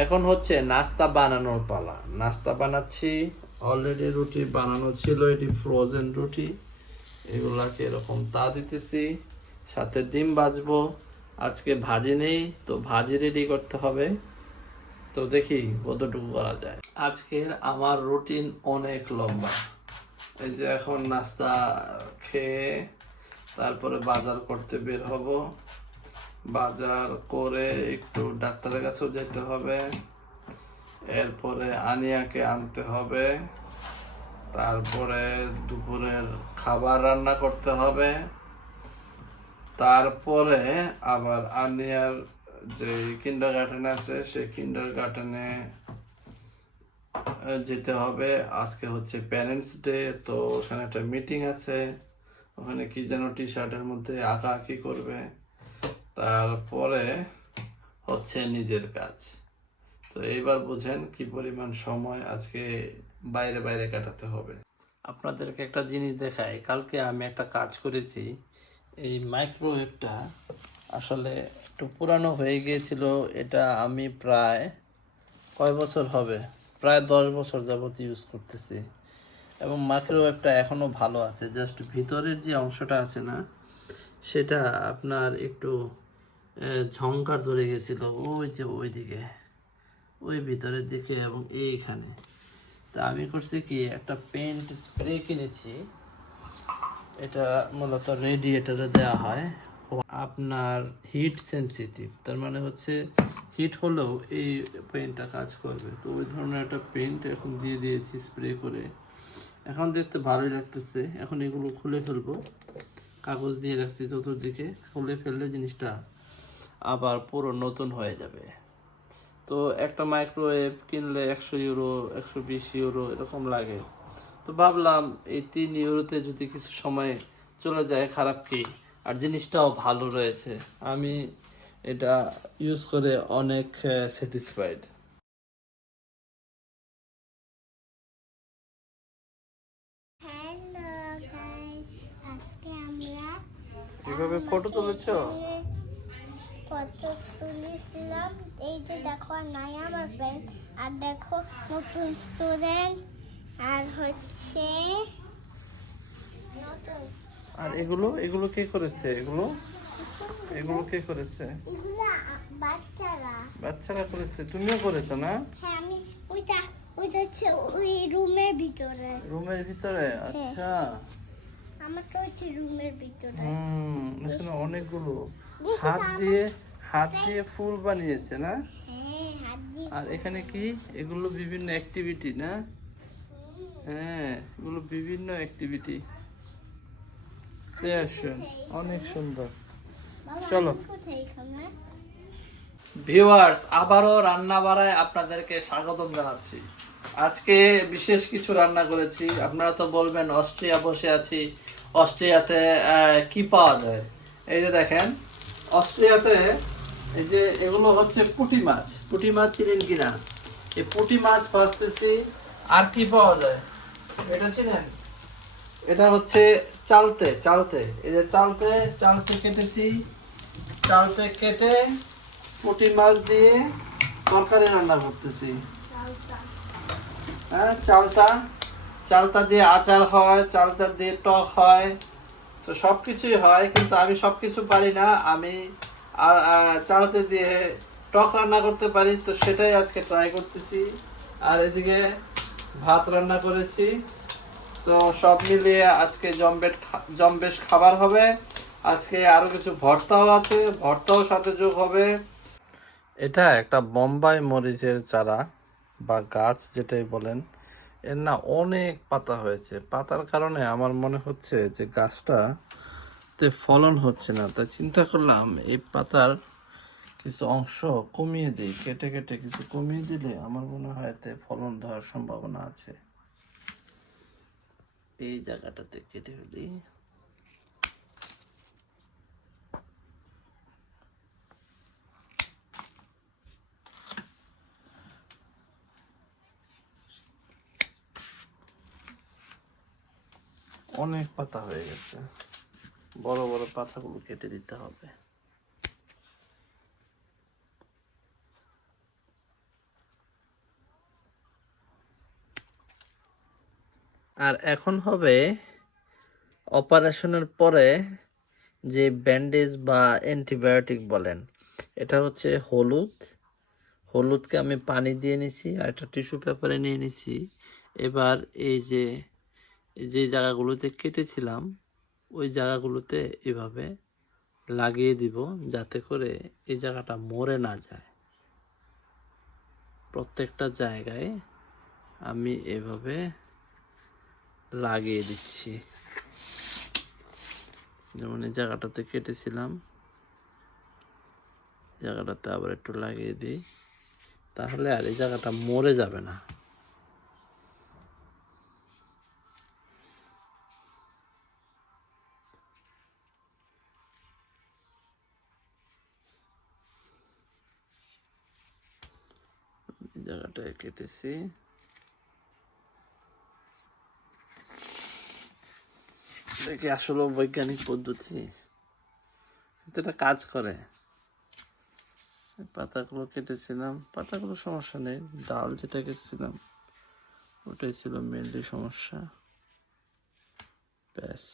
এখন হচ্ছে নাস্তা বানানোর পালা। নাস্তা বানাচ্ছি অলরেডি রুটি বানানো ছিল, এটি ফ্রোজেন রুটি। এগুলাকে এরকম তা দিতেছি, সাথে ডিম ভাজবো। আজকে ভাজি নেই, তো ভাজি রেডি করতে হবে। তো দেখি কতটুকু করা যায়। আজকের আমার রুটিন অনেক লম্বা। এই যে এখন নাস্তা খেয়ে তারপরে বাজার করতে বের হব। বাজার করে একটু ডাক্তারের কাছেও যেতে হবে। এরপরে আনিয়াকে আনতে হবে। তারপরে দুপুরের খাবার রান্না করতে হবে। তারপরে আবার আনিয়ার যে কিন্ডার গার্ডেন আছে, সেই কিন্ডার গার্ডেনে যেতে হবে। আজকে হচ্ছে প্যারেন্টস ডে, তো ওখানে একটা মিটিং আছে। ওখানে কি যেন টি শার্টের মধ্যে আঁকা আঁকি করবে। তারপরে হচ্ছে নিজের কাজ। তো এইবার বুঝেন কি পরিমাণ সময় আজকে বাইরে বাইরে কাটাতে হবে। আপনাদেরকে একটা জিনিস দেখাই, কালকে আমি একটা কাজ করেছি, এই মাইক্রোওয়েভটা আসলে একটু পুরানো হয়ে গিয়েছিল, এটা আমি প্রায় কয় বছর হবে? প্রায় দশ বছর যাবত ইউজ করতেছি। এবং মাইক্রোওয়েভটা এখনও ভালো আছে জাস্ট ভিতরের যে অংশটা আছে না, সেটা আপনার একটু ঝংকার ধরে গেছিল ওই যে ওই দিকে ওই ভিতরের দিকে এবং এইখানে। তা আমি করছি কি, একটা পেন্ট স্প্রে কিনেছি। এটা মূলত রেডিয়েটারে দেওয়া হয়। আপনার হিট সেনসিটিভ তার মানে হচ্ছে হিট হলেও এই পেন্টটা কাজ করবে। তো ওই ধরনের একটা পেন্ট এখন দিয়ে দিয়েছি স্প্রে করে। এখন দেখতে ভালোই লাগতেছে। এখন এগুলো খুলে ফেলব। কাগজ দিয়ে রাখছি চতুর্দিকে। খুলে ফেললে জিনিসটা আবার পুরো নতুন হয়ে যাবে। তো একটা মাইক্রোওয়েভ কিনলে একশো ইউরো একশো বিশ ইউরো এরকম লাগে। তো ভাবলাম এই তিন ইউরোতে যদি কিছু সময় চলে যায় খারাপ কি? আর জিনিসটাও ভালো রয়েছে। আমি এটা ইউজ করে অনেক স্যাটিসফাইড এভাবে ফটো তুলেছো? ফটো তুলেছিলাম। এই যে দেখো নাই আমার ফ্রেন্ড আর দেখো নতুন স্টুডেন্ট আর হচ্ছে নতুন আর এগুলো এগুলো কে করেছে? এগুলো? এগুলো কে করেছে? এগুলা বাচ্চারা। বাচ্চারা করেছে। তুমিও করেছ না? হ্যাঁ আমি ওইটা ওইটা হচ্ছে ওই রুমের ভিতরে। রুমের ভিতরে? আচ্ছা। আমারটা হচ্ছে রুমের ভিতরে। হুম এখানে অনেকগুলো। হাত দিয়ে হাত দিয়ে ফুল বানিয়েছে না? হ্যাঁ আর এখানে কি? এগুলো বিভিন্ন অ্যাক্টিভিটি না? হ্যাঁ এগুলো বিভিন্ন অ্যাক্টিভিটি সেশন অনেক সুন্দর। চলো। ভিউয়ার্স আবারও রান্না বাড়ায় আপনাদেরকে স্বাগতম জানাচ্ছি। আজকে বিশেষ কিছু রান্না করেছি। আপনারা তো বলবেন অস্ট্রিয়া বসে আছি। অস্ট্রিয়াতে আহ, কি পাওয়া যায়? এই যে দেখেন অস্ট্রিয়াতে এই যে এগুলো হচ্ছে পুঁটি মাছ। পুঁটি মাছ চিনেন কিনা? এই পুঁটি মাছ ভাজতেছি আর কি পাওয়া যায়? এটা চিনেন? এটা হচ্ছে চালতে চালতে। এই যে চালতে চালতে কেটেছি। চালতে কেটে পুঁটি মাছ দিয়ে তরকারি রান্না করতেছি। হ্যাঁ চালতা। চালতা দিয়ে আচার হয় চালতা দিয়ে টক হয়। তো সব কিছুই হয়, কিন্তু আমি সব কিছু পারি না। আমি চালতে দিয়ে টক রান্না করতে পারি, তো সেটাই আজকে ট্রাই করতেছি। আর এদিকে ভাত রান্না করেছি। তো সব মিলিয়ে আজকে জম্বেট জম্বেশ খাবার হবে। আজকে আরও কিছু ভর্তাও আছে, ভর্তাও সাথে যোগ হবে। এটা একটা বোম্বাই মরিচের চারা বা গাছ যেটাই বলেন। এর না অনেক পাতা হয়েছে। পাতার কারণে আমার মনে হচ্ছে যে গাছটা তে ফলন হচ্ছে না। তাই চিন্তা করলাম এই পাতার কিছু অংশ কমিয়ে দিই, কেটে কেটে কিছু কমিয়ে দিলে আমার মনে হয় এতে ফলন ধরার সম্ভাবনা আছে। এই জায়গাটাতে কেটে ফেলি। অনেক পাতা হয়ে গেছে। বড় বড় পাতাগুলো কেটে দিতে হবে। আর এখন হবে অপারেশনের পরে যে ব্যান্ডেজ বা অ্যান্টিবায়োটিক বলেন, এটা হচ্ছে হলুদ। হলুদকে আমি পানি দিয়ে নিছি আর একটা টিস্যু পেপারে নিয়ে নিছি। এবার এই যে যে জায়গাগুলোতে কেটেছিলাম, ওই জায়গাগুলোতে এভাবে লাগিয়ে দিব যাতে করে এই জায়গাটা মরে না যায়। প্রত্যেকটা জায়গায় আমি এভাবে লাগিয়ে দিচ্ছি। যেমন এই জায়গাটাতে কেটেছিলাম, জায়গাটাতে আবার একটু লাগিয়ে দিই, তাহলে আর এই জায়গাটা মরে যাবে না। জায়গাটায় কেটেছি। দেখি আসলে বৈজ্ঞানিক পদ্ধতি? এটা কাজ করে। পাতাগুলো কেটেছিলাম। পাতাগুলো সমস্যা নেই। ডাল যেটা কেটেছিলাম, ওটাই ছিল মেনলি সমস্যা। ব্যাস।